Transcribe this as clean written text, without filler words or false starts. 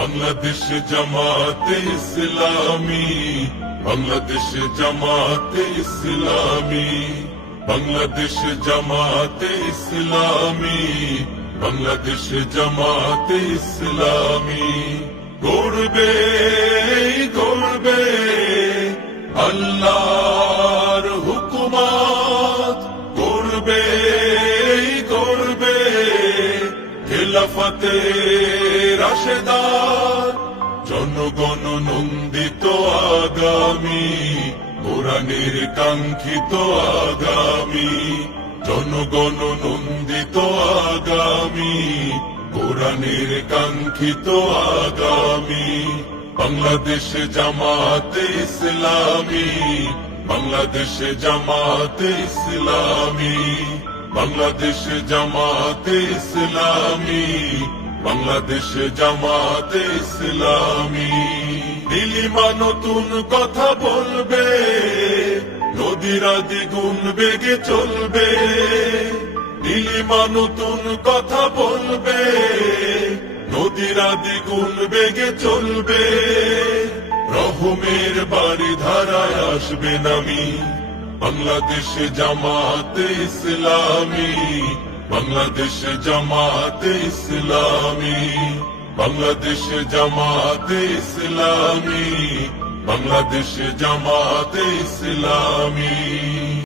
বাংলাদেশ জামাতে ইসলামী, বাংলাদেশ জামাতে ইসলামী, বাংলাদেশ জামাতে ইসলামী, বাংলাদেশ জামাতে ইসলামী। গড়বে গড়বে আল্লাহর হুকুমত, গড়বে গড়বে খেলাফতে রাশেদার, জনগণ নন্দিত আগামী, কোরআনের কাঙ্ক্ষিত আগামী, জনগণ নন্দিত আগামী, কোরআনের কাঙ্ক্ষিত আগামী। বাংলাদেশ জামাতে ইসলামী, বাংলাদেশ জামাতে ইসলামী, বাংলাদেশ জামাতে ইসলামী, বাংলাদেশ জামাতে ইসলামী। নীলিমা নতুন কথা বলবে, নদীরা দ্বিগুণ বেগে চলবে। নীলিমা নতুন কথা বলবে, নদীরা দ্বিগুণ বেগে চলবে। রহমের বাড়ি ধারায় আসবে নামি, বাংলাদেশ জামাতে ইসলামী, বাংলাদেশ জামাতে ইসলামী, বাংলাদেশ জামাতে ইসলামী, বাংলাদেশ জামাতে ইসলামী।